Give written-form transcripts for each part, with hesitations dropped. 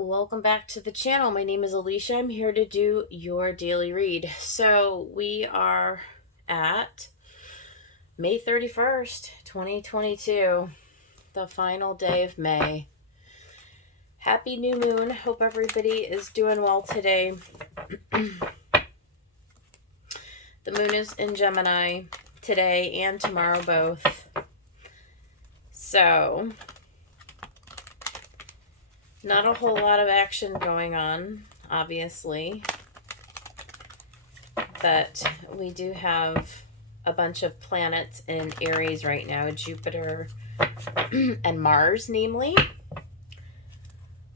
Welcome back to the channel. My name is Alicia. I'm here to do your daily read. So we are at May 31st, 2022, the final day of May. Happy new moon. Hope everybody is doing well today. The moon is in Gemini today and tomorrow both. So not a whole lot of action going on, obviously. But we do have a bunch of planets in Aries right now, Jupiter and Mars, namely.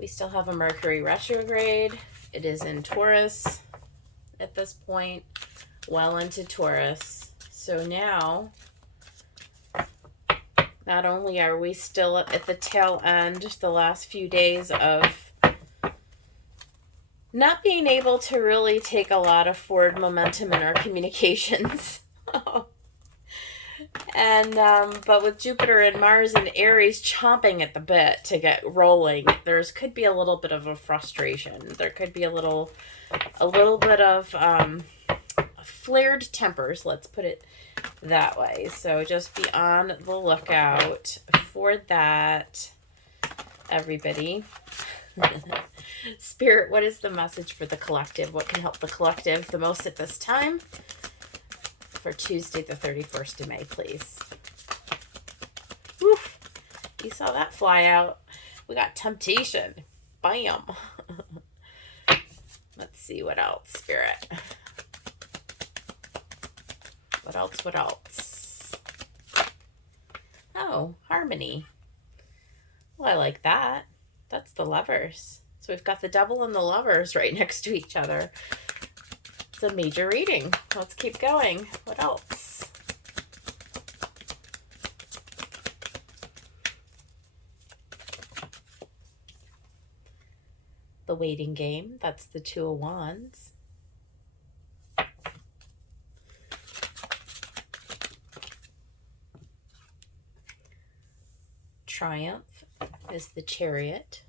We still have a Mercury retrograde. It is in Taurus at this point, well into Taurus. So now, not only are we still at the tail end, the last few days of not being able to really take a lot of forward momentum in our communications. And but with Jupiter and Mars and Aries chomping at the bit to get rolling, could be a little bit of a frustration. There could be a little bit of flared tempers, let's put it that way. So just be on the lookout for that, everybody. Spirit, what is the message for the collective? What can help the collective the most at this time? For Tuesday the 31st of May, please. Woof. You saw that fly out. We got temptation. Bam. Let's see what else, Spirit. What else? Oh, harmony. Well, I like that. That's the Lovers. So we've got the Devil and the Lovers right next to each other. It's a major reading. Let's keep going. What else? The Waiting Game. That's the Two of Wands. Triumph is the Chariot.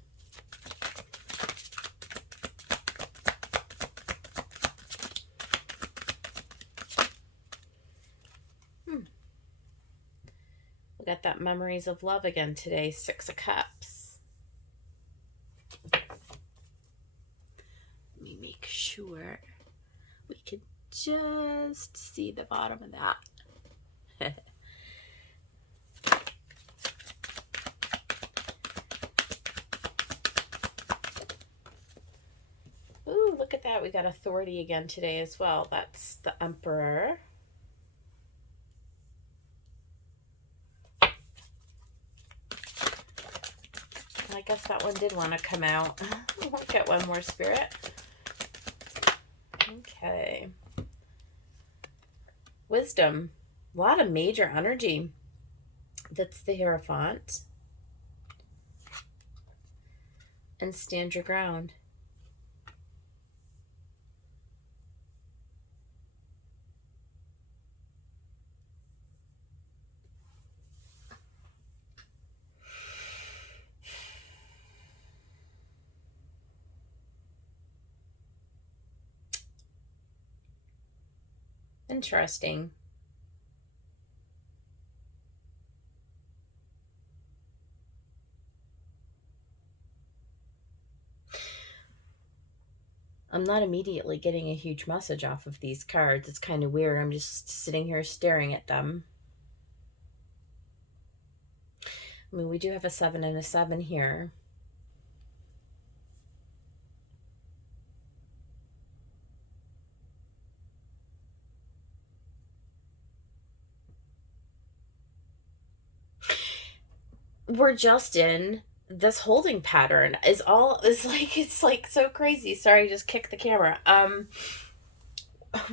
We got that Memories of Love again today, Six of Cups. Let me make sure we can just see the bottom of that. Ooh, look at that. We got Authority again today as well. That's the Emperor. I guess that one did want to come out. We'll get one more, Spirit. Okay. Wisdom. A lot of major energy. That's the Hierophant. And Stand Your Ground. Interesting. I'm not immediately getting a huge message off of these cards. It's kind of weird. I'm just sitting here staring at them. I mean, we do have a 7 and a 7 here. We're just in this holding pattern it's like so crazy. Sorry, I just kicked the camera.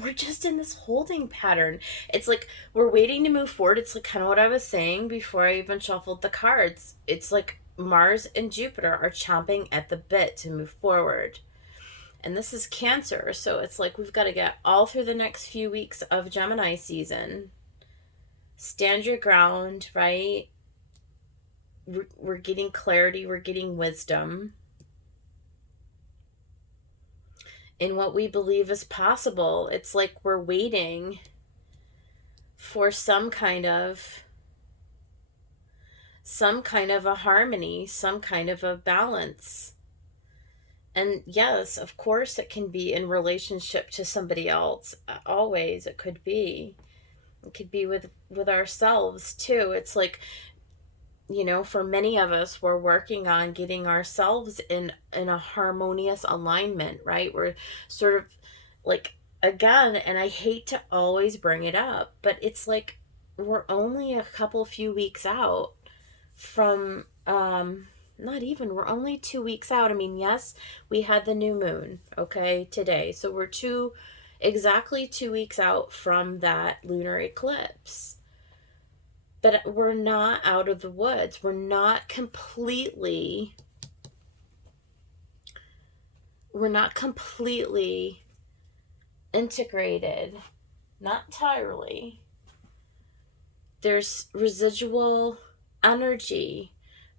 We're just in this holding pattern. It's like we're waiting to move forward. It's like kind of what I was saying before I even shuffled the cards. It's like Mars and Jupiter are chomping at the bit to move forward. And this is Cancer, so it's like we've got to get all through the next few weeks of Gemini season. Stand your ground, right? We're getting clarity, we're getting wisdom. in what we believe is possible. It's like we're waiting for some kind of a harmony, some kind of a balance. And yes, of course it can be in relationship to somebody else. Always it could be. It could be with ourselves too. It's like, for many of us, we're working on getting ourselves in a harmonious alignment, right? We're sort of like, again, and I hate to always bring it up, but it's like we're only a few weeks out from not even, we're only 2 weeks out. I mean, yes, we had the new moon, okay, today. So we're exactly 2 weeks out from that lunar eclipse. But we're not out of the woods. We're not completely integrated. Not entirely. There's residual energy.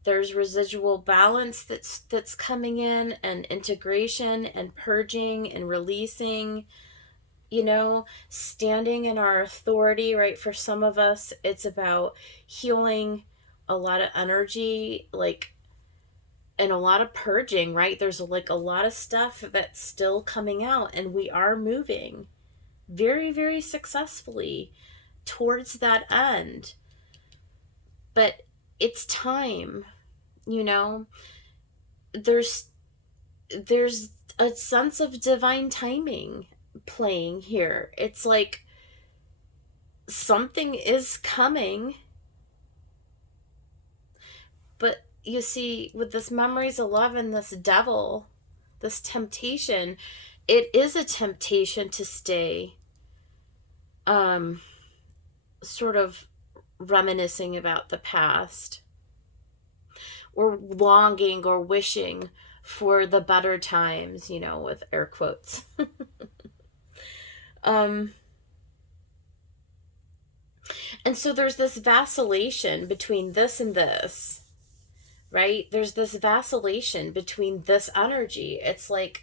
There's residual balance that's coming in, and integration and purging and releasing, standing in our authority, right? For some of us, it's about healing a lot of energy, like, and a lot of purging, right? There's like a lot of stuff that's still coming out, and we are moving very, very successfully towards that end. But it's time, there's a sense of divine timing playing here. It's like something is coming. But you see, with this Memories 11, this devil, this temptation, it is a temptation to stay sort of reminiscing about the past, or longing or wishing for the better times, with air quotes. And so there's this vacillation between this and this, right? There's this vacillation between this energy. It's like,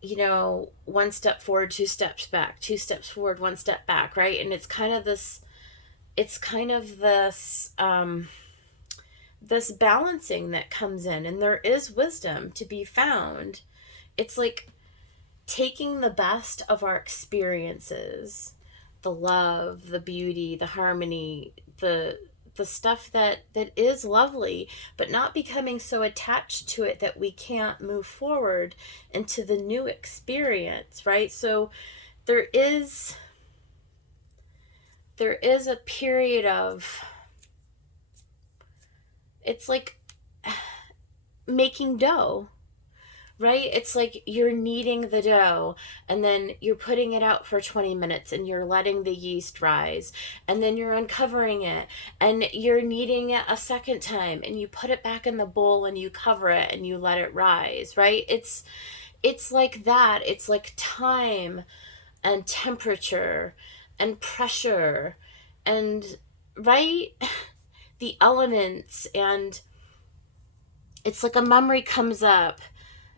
1 step forward, 2 steps back, 2 steps forward, 1 step back, right? And it's kind of this this balancing that comes in, and there is wisdom to be found. It's like taking the best of our experiences, the love, the beauty, the harmony, the stuff that is lovely, but not becoming so attached to it that we can't move forward into the new experience, right? So there is a period of, it's like making dough, right? It's like you're kneading the dough, and then you're putting it out for 20 minutes, and you're letting the yeast rise, and then you're uncovering it, and you're kneading it a second time, and you put it back in the bowl, and you cover it, and you let it rise, right? It's like that. It's like time and temperature and pressure and, right, the elements. And it's like a memory comes up,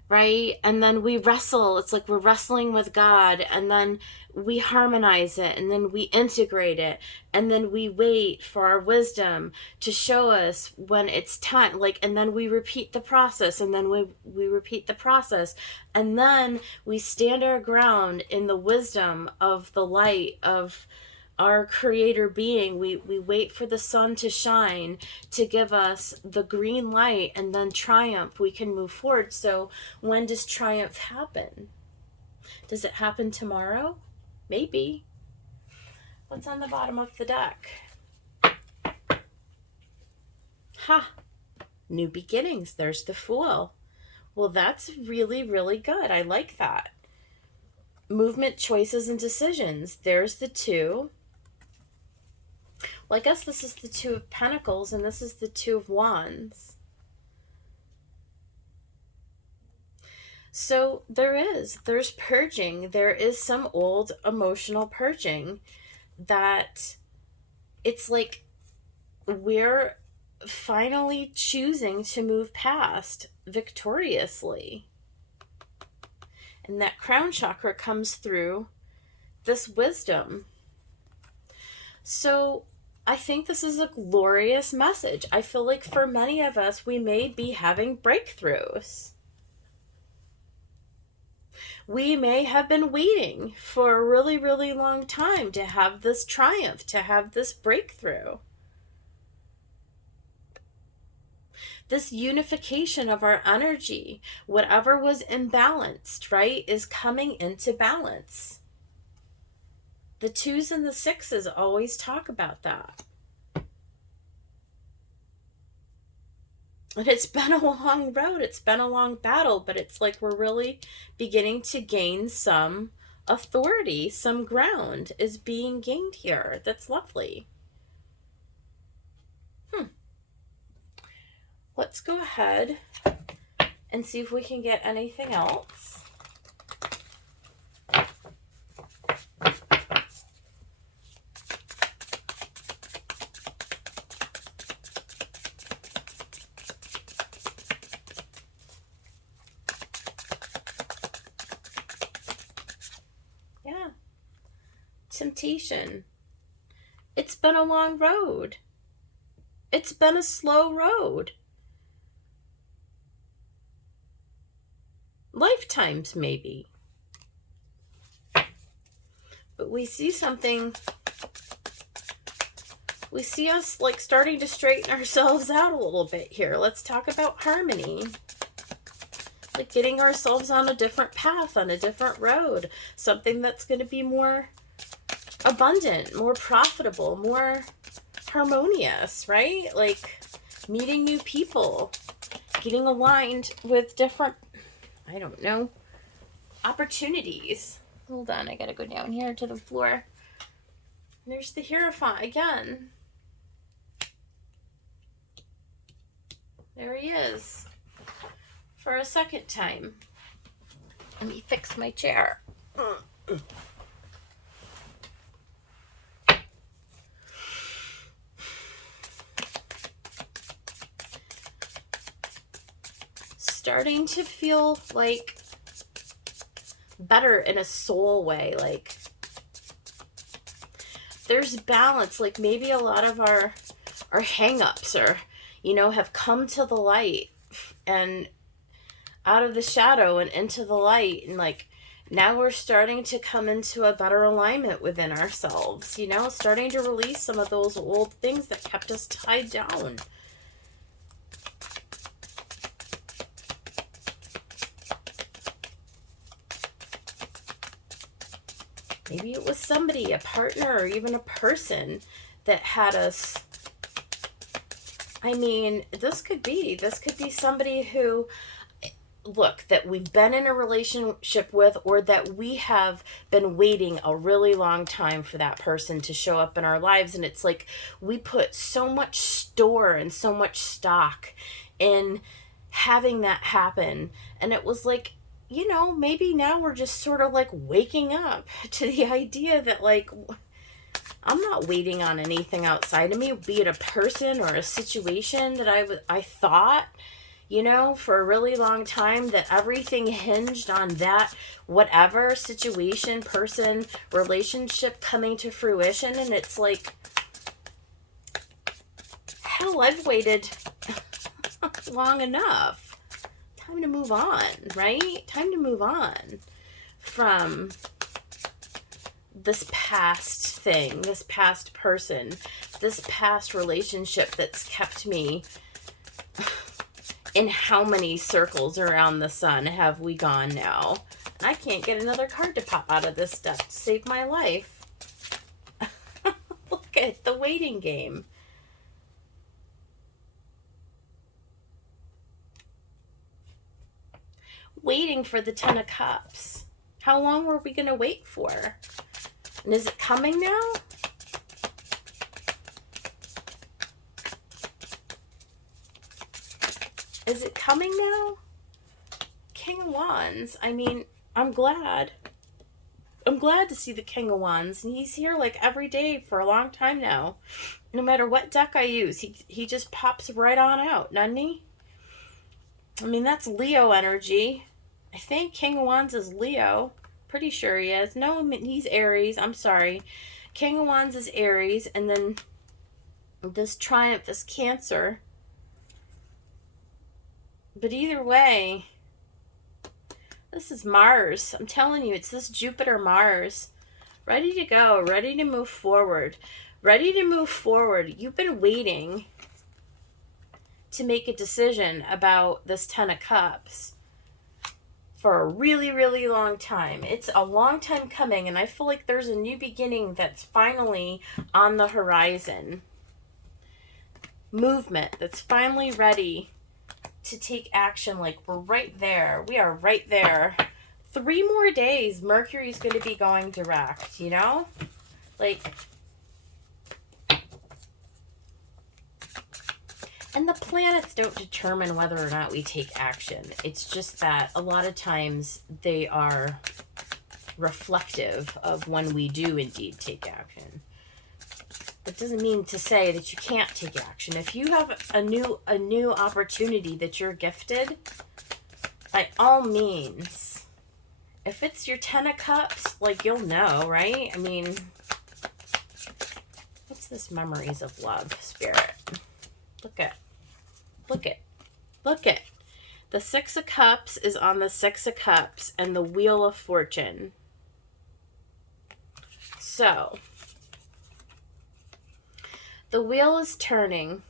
right? And then we wrestle. It's like we're wrestling with God, and then we harmonize it, and then we integrate it, and then we wait for our wisdom to show us when it's time. Like, and then we repeat the process, and then we repeat the process, and then we stand our ground in the wisdom of the light of our creator being. We wait for the sun to shine to give us the green light, and then triumph. We can move forward. So when does triumph happen? Does it happen tomorrow? Maybe. What's on the bottom of the deck? Ha! New beginnings. There's the Fool. Well, that's really, really good. I like that. Movement, choices, and decisions. There's the 2. Well, I guess this is the 2 of Pentacles, and this is the 2 of Wands. So there's purging. There is some old emotional purging that it's like we're finally choosing to move past victoriously. And that crown chakra comes through this wisdom. So I think this is a glorious message. I feel like for many of us, we may be having breakthroughs. We may have been waiting for a really, really long time to have this triumph, to have this breakthrough. This unification of our energy, whatever was imbalanced, right, is coming into balance. The 2s and the 6s always talk about that. And it's been a long road. It's been a long battle, but it's like we're really beginning to gain some authority. Some ground is being gained here. That's lovely. Let's go ahead and see if we can get anything else. Yeah. Temptation. It's been a long road. It's been a slow road. Lifetimes, maybe. But we see something. We see us like starting to straighten ourselves out a little bit here. Let's talk about harmony. Like getting ourselves on a different path, on a different road. Something that's going to be more abundant, more profitable, more harmonious, right? Like meeting new people, getting aligned with different, I don't know, opportunities. Hold on, I gotta go down here to the floor. There's the Hierophant again. There he is. For a second time. Let me fix my chair. Starting to feel like better in a soul way. Like there's balance. Like maybe a lot of our hang-ups are, you know, have come to the light and out of the shadow and into the light. And like now we're starting to come into a better alignment within ourselves, you know, starting to release some of those old things that kept us tied down. Maybe it was somebody, a partner, or even a person that had us. I mean, this could be somebody who, look, that we've been in a relationship with, or that we have been waiting a really long time for that person to show up in our lives. And it's like we put so much store and so much stock in having that happen. And it was like, you know, maybe now we're just sort of like waking up to the idea that like, I'm not waiting on anything outside of me, be it a person or a situation that I thought, you know, for a really long time that everything hinged on that whatever situation, person, relationship coming to fruition. And it's like, hell, I've waited long enough. Time to move on, right? Time to move on from this past thing, this past person, this past relationship that's kept me in how many circles around the sun have we gone now? I can't get another card to pop out of this deck to save my life. Look at the waiting game. Waiting for the 10 of Cups. How long were we going to wait for? And is it coming now? Is it coming now? King of Wands. I mean, I'm glad. I'm glad to see the King of Wands. And he's here like every day for a long time now. No matter what deck I use, he just pops right on out, doesn't he? I mean, that's Leo energy. I think King of Wands is Leo. Pretty sure he is. No, he's Aries. I'm sorry. King of Wands is Aries, and then this Triumph is Cancer. But either way, this is Mars. I'm telling you, it's this Jupiter Mars. Ready to go, ready to move forward. Ready to move forward. You've been waiting to make a decision about this Ten of Cups for a really, really long time. It's a long time coming, and I feel like there's a new beginning that's finally on the horizon. Movement that's finally ready to take action. Like, we're right there. We are right there. 3 more days, Mercury's going to be going direct, you know? Like, and the planets don't determine whether or not we take action. It's just that a lot of times they are reflective of when we do indeed take action. That doesn't mean to say that you can't take action. If you have a new opportunity that you're gifted, by all means, if it's your Ten of Cups, like, you'll know, right? I mean, what's this Memories of Love, Spirit? Look at. The Six of Cups is on the Six of Cups and the Wheel of Fortune. So, the wheel is turning.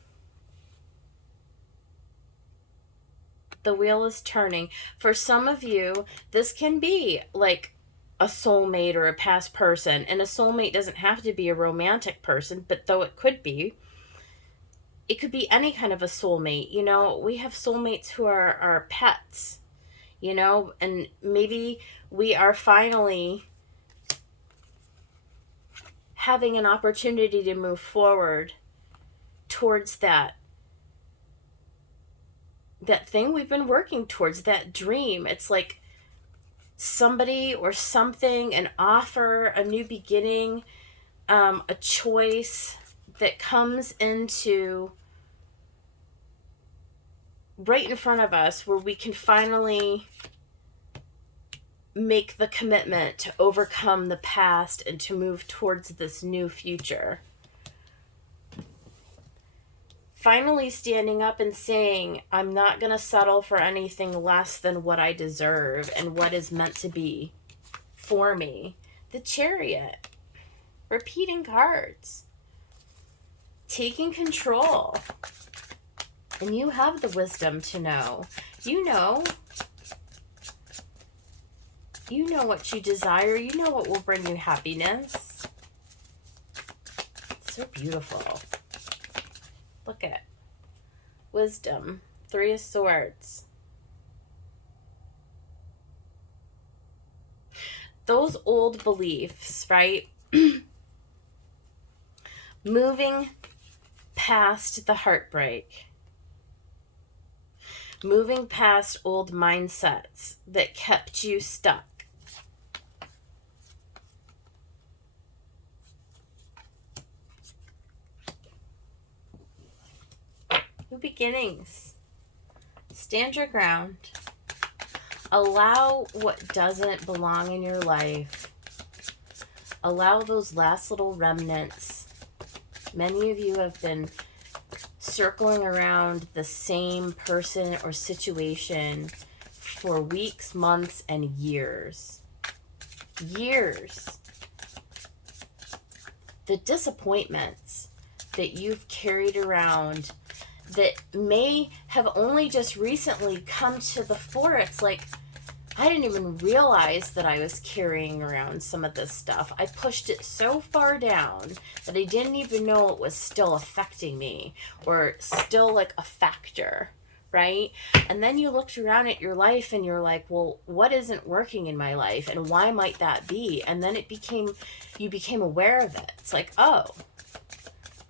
The wheel is turning. For some of you, this can be like a soulmate or a past person. And a soulmate doesn't have to be a romantic person, but though it could be. It could be any kind of a soulmate. You know, we have soulmates who are our pets, you know, and maybe we are finally having an opportunity to move forward towards that thing we've been working towards, that dream. It's like somebody or something, an offer, a new beginning, a choice that comes into right in front of us where we can finally make the commitment to overcome the past and to move towards this new future. Finally standing up and saying, I'm not going to settle for anything less than what I deserve and what is meant to be for me. The Chariot. Repeating cards. Taking control. And you have the wisdom to know. You know what you desire. You know what will bring you happiness. It's so beautiful. Look at it. Wisdom. 3 of Swords. Those old beliefs, right? Moving past the heartbreak. Moving past old mindsets that kept you stuck. New beginnings. Stand your ground. Allow what doesn't belong in your life. Allow those last little remnants. Many of you have been circling around the same person or situation for weeks, months, and years. Years. The disappointments that you've carried around that may have only just recently come to the fore. It's like, I didn't even realize that I was carrying around some of this stuff. I pushed it so far down that I didn't even know it was still affecting me or still like a factor, right? And then you looked around at your life and you're like, well, what isn't working in my life and why might that be? And then you became aware of it. It's like, oh,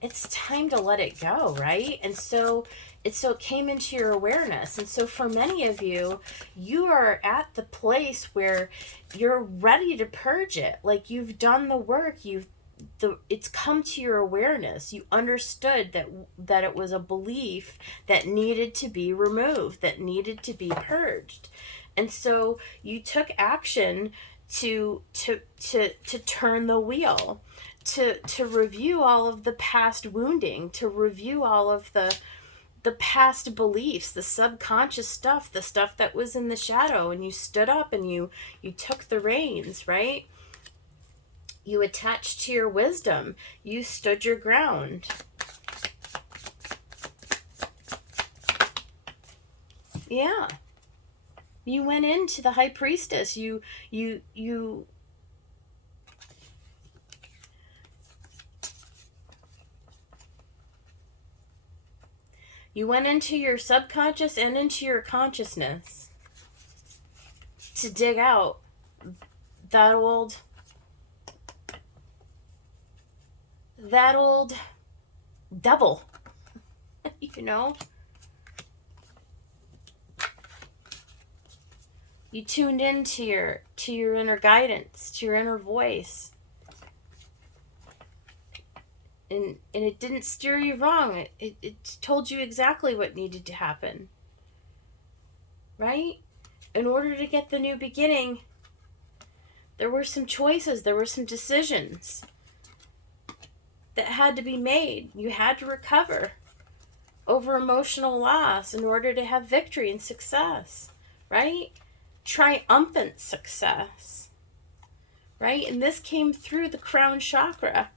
it's time to let it go, right? And so it came into your awareness. And so for many of you, you are at the place where you're ready to purge it. Like, you've done the work. You've it's come to your awareness. You understood that it was a belief that needed to be removed, that needed to be purged. And so you took action to turn the wheel, to review all of the past wounding, to review all of the past beliefs, the subconscious stuff, the stuff that was in the shadow, and you stood up and you took the reins, right? You attached to your wisdom. You stood your ground. Yeah. You went into the high priestess. You went into your subconscious and into your consciousness to dig out that old devil, you know? You tuned into your inner guidance, to your inner voice. And it didn't steer you wrong. It told you exactly what needed to happen. Right? In order to get the new beginning, there were some choices, there were some decisions that had to be made. You had to recover over emotional loss in order to have victory and success, right? Triumphant success, right? And this came through the crown chakra.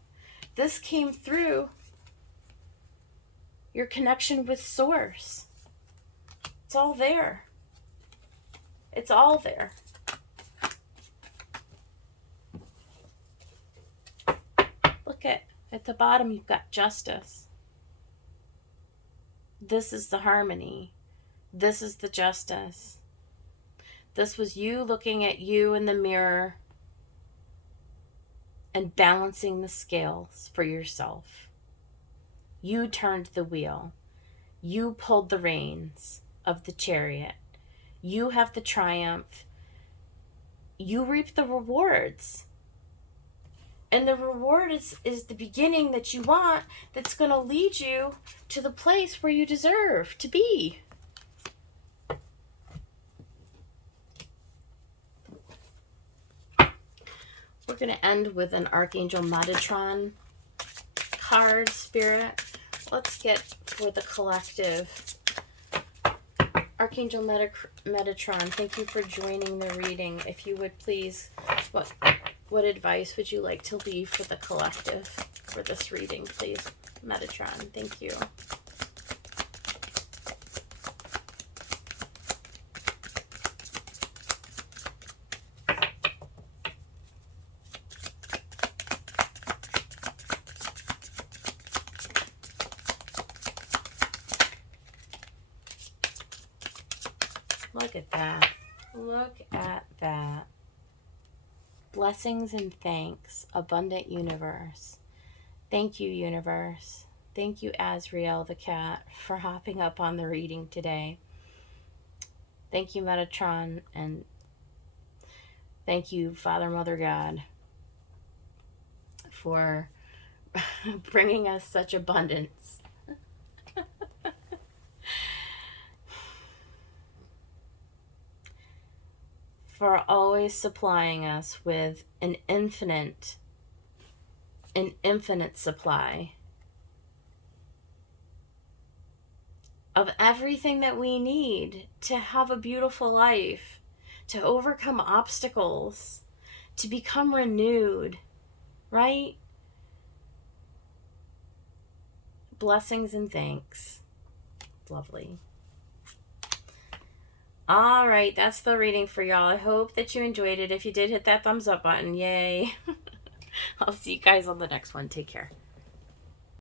This came through your connection with Source. It's all there. It's all there. Look at the bottom, you've got justice. This is the harmony. This is the justice. This was you looking at you in the mirror and balancing the scales for yourself. You turned the wheel. You pulled the reins of the chariot. You have the triumph. You reap the rewards. And the reward is the beginning that you want, that's going to lead you to the place where you deserve to be. We're going to end with an Archangel Metatron card, Spirit. Let's get for the collective. Archangel Metatron, thank you for joining the reading. If you would please, what advice would you like to leave for the collective for this reading, please? Metatron, thank you. Look at that. Look at that. Blessings and thanks, abundant universe. Thank you, universe. Thank you, Azrael the cat, for hopping up on the reading today. Thank you, Metatron, and thank you, Father, Mother, God, for bringing us such abundance. For always supplying us with an infinite supply of everything that we need to have a beautiful life, to overcome obstacles, to become renewed, right? Blessings and thanks. Lovely. All right, that's the reading for y'all. I hope that you enjoyed it. If you did, hit that thumbs up button. Yay. I'll see you guys on the next one. Take care.